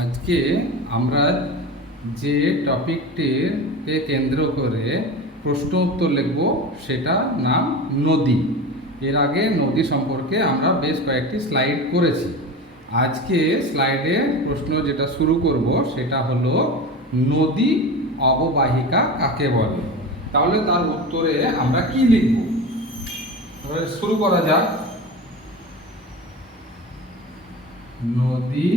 আজকে আমরা যে টপিকটিকে কেন্দ্র করে প্রশ্ন উত্তর লিখব সেটা নাম নদী। এর আগে নদী সম্পর্কে আমরা বেশ কয়েকটি স্লাইড করেছি। আজকে স্লাইডে প্রশ্ন যেটা শুরু করব সেটা হলো নদী অববাহিকা কাকে বলে। তাহলে তার উত্তরে আমরা কি লিখব? শুরু করা যাক। নদী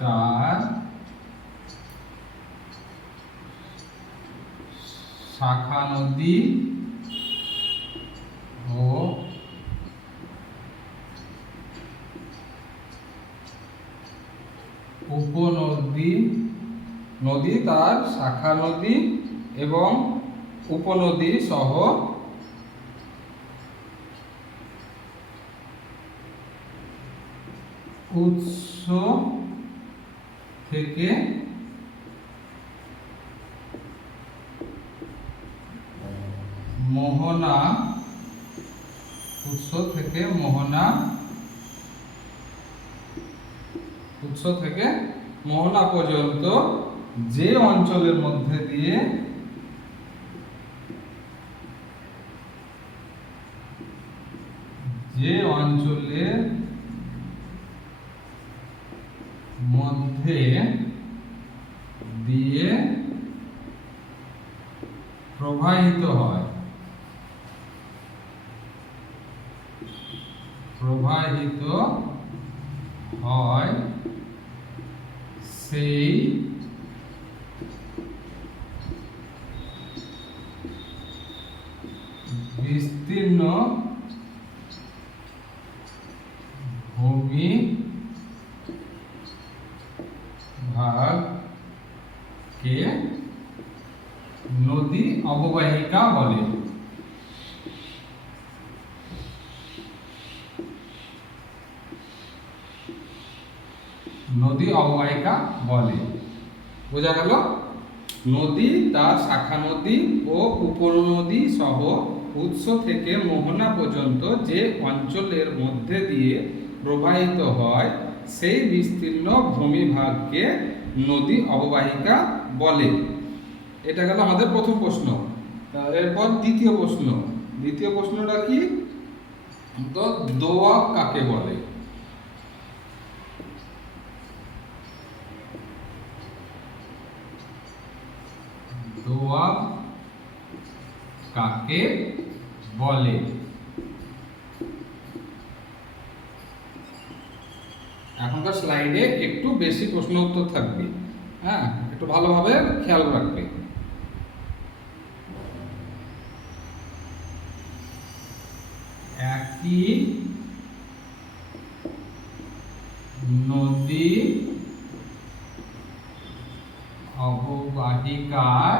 তার শাখা নদী ও উপনদী, নদী তার শাখা নদী এবং উপনদী সহ উৎস থেকে মোহনা পর্যন্ত যে অঞ্চলের মধ্যে দিয়ে প্রবাহিত হয় সেই বিস্তীর্ণ ভূমি ভাগকে নদী অববাহিকা বলে। নদী অববাহিকা বলে। বোঝা গেল? নদী তার শাখা নদী ও উপনদী সহ উৎস থেকে মোহনা পর্যন্ত যে অঞ্চলের মধ্যে দিয়ে প্রবাহিত হয় সেই বিস্তীর্ণ ভূমিভাগকে নদী অববাহিকা বলে। এটা গেল আমাদের প্রথম প্রশ্ন। এরপর দ্বিতীয় প্রশ্নটা কি? তো দোয়াব কাকে বলে? দোয়াব কাকে বলে? এখনকার স্লাইডে একটু বেশি প্রশ্ন উত্তর থাকবে, হ্যাঁ, একটু ভালোভাবে খেয়াল রাখবে। একই নদী অববাহিকার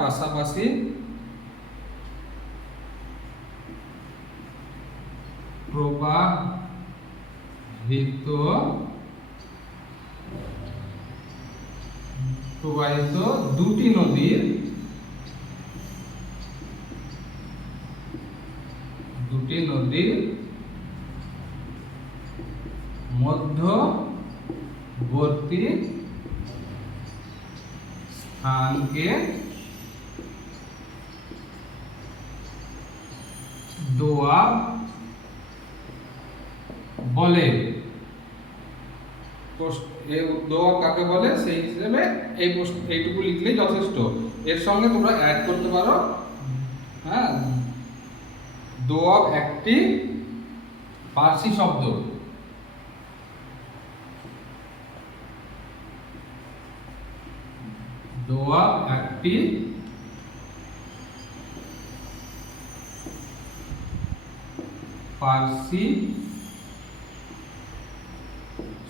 পাশাপাশি প্রবাহিত দুটি নদীর মধ্যবর্তী স্থানকে দোয়াব বলে। দোয়াব কাকে বলে সেই হিসেবে এইটুকু লিখলেই যথেষ্ট। এর সঙ্গে তোমরা অ্যাড করতে পারো, হ্যাঁ, দোয়াব একটি ফার্সি শব্দ। দোয়াব একটি ফার্সি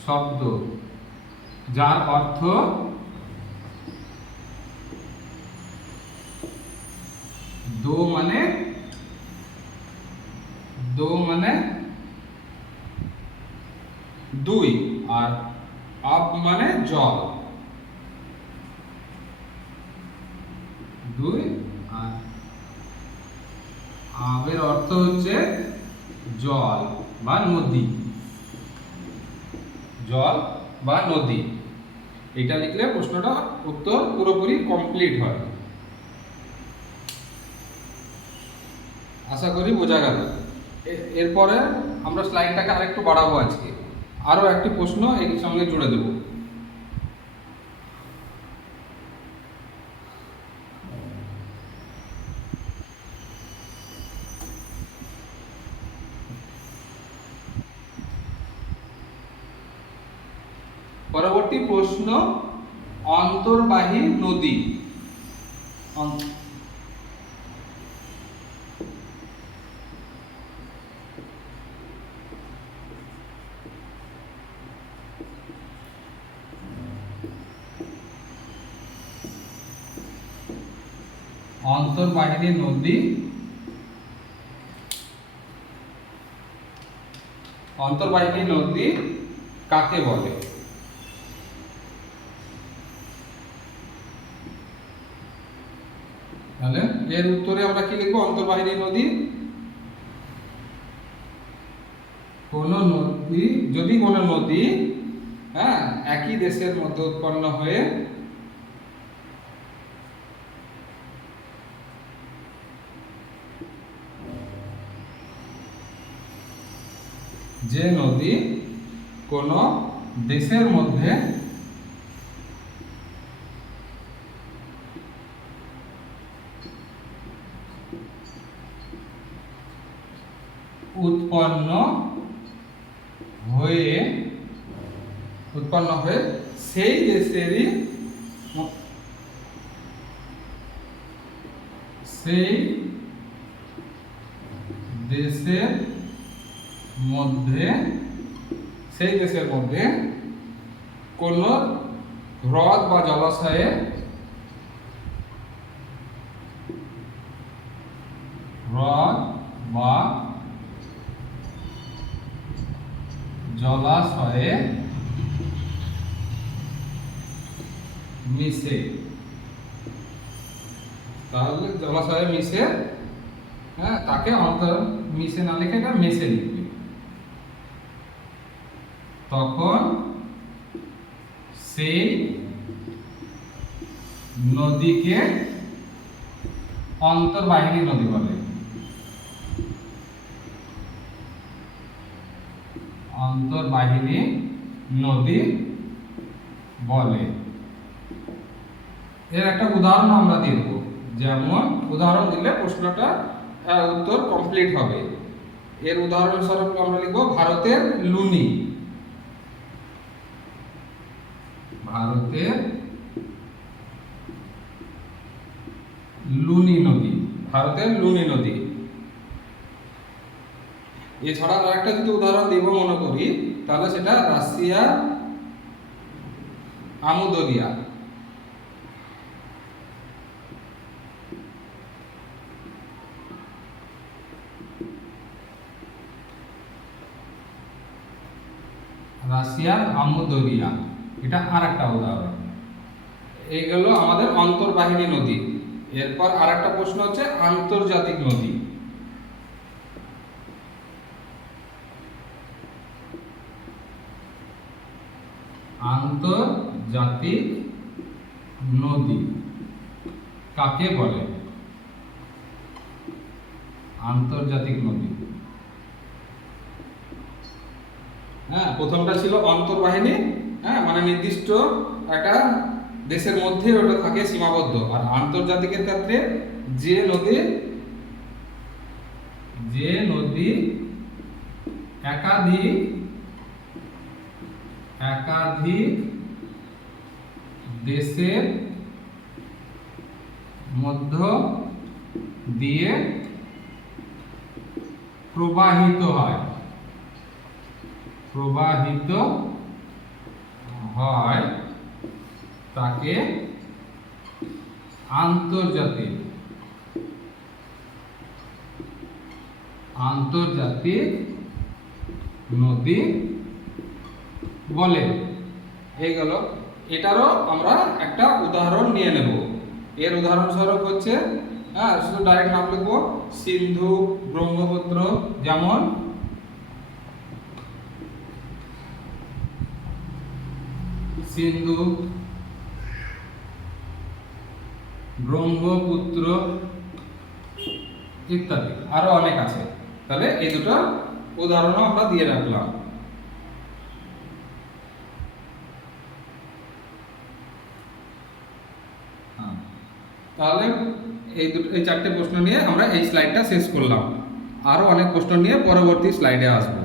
শব্দ যার অর্থ দো মানে দুই আর আব মানে জল, 2 আর আবের অর্থ হচ্ছে জল বা নদী, জল বা নদী। এটা লিখলে প্রশ্নটা উত্তর পুরোপুরি কমপ্লিট হয়। আশা করি বোঝা গেল। এরপরে আমরা স্লাইডটাকে আরেকটু বাড়াবো, আজকে আরো একটি প্রশ্ন এর সঙ্গে জুড়ে দেব। পরবর্তী প্রশ্ন, অন্তর্বাহী নদী। অন্তর্বাহিনী নদী, অন্তর্বাহিনী নদী কাকে বলে? তাহলে এর উত্তরে আমরা কি লিখবো? অন্তর্বাহিনী নদী কোন নদী, যদি কোন নদী একই দেশের মধ্যে উৎপন্ন হয়ে যে নদী কোন দেশের মধ্যে উৎপন্ন হয়ে সেই দেশের মধ্যে কোন হ্রদ বা জলাশয়ে মিশে, তাহলে জলাশয়ে মিশে, তাকে মিশে না লিখে এটা মেশে লিখবে। তখন সেই নদীকে অন্তর্বাহিনী নদী বলে। অন্তর্বাহিনী নদী বলে। এর একটা উদাহরণ আমরা দিয়ে দেবো, যেমন উদাহরণ দিলে প্রশ্নটা উত্তর কমপ্লিট হবে। এর উদাহরণ স্বরূপ আমরা লিখব ভারতের লুনি। ভারতের লুনি নদী, ভারতের লুনি নদী। এছাড়া আরেকটা যদি উদাহরণ দিব মনে করি, তাহলে সেটা রাশিয়ার আমুদরিয়া। রাশিয়ার আমুদরিয়া, এটা আর একটা উদাহরণ। এই গেল আমাদের অন্তর্বাহিনী নদী। এরপর আর একটা প্রশ্ন হচ্ছে আন্তর্জাতিক নদী। আন্তর্জাতিক নদী কাকে বলে? আন্তর্জাতিক নদী, প্রথমটা ছিল অন্তর্বাহিনী, মানে নির্দিষ্ট একটা দেশের মধ্যে ওটা থাকে সীমাবদ্ধ। আর আন্তর্জাতিকের ক্ষেত্রে যে নদী একাধিক দেশের মধ্য দিয়ে প্রবাহিত হয় তাকে আন্তর্জাতিক নদী বলে। হয়ে গেল। এটারও আমরা একটা উদাহরণ নিয়ে নেব। এর উদাহরণস্বরূপ হচ্ছে, হ্যাঁ, শুধু ডাইরেক্ট নাম লিখবো, সিন্ধু, ব্রহ্মপুত্র। যেমন সিন্ধু, ব্রহ্মপুত্র ইত্যাদি আরো অনেক আছে। তাহলে এই দুটো উদাহরণও আমরা দিয়ে রাখলাম। তাহলে এই চারটে প্রশ্ন নিয়ে আমরা এই স্লাইডটা শেষ করলাম। আরো অনেক প্রশ্ন নিয়ে পরবর্তী স্লাইডে আসবো।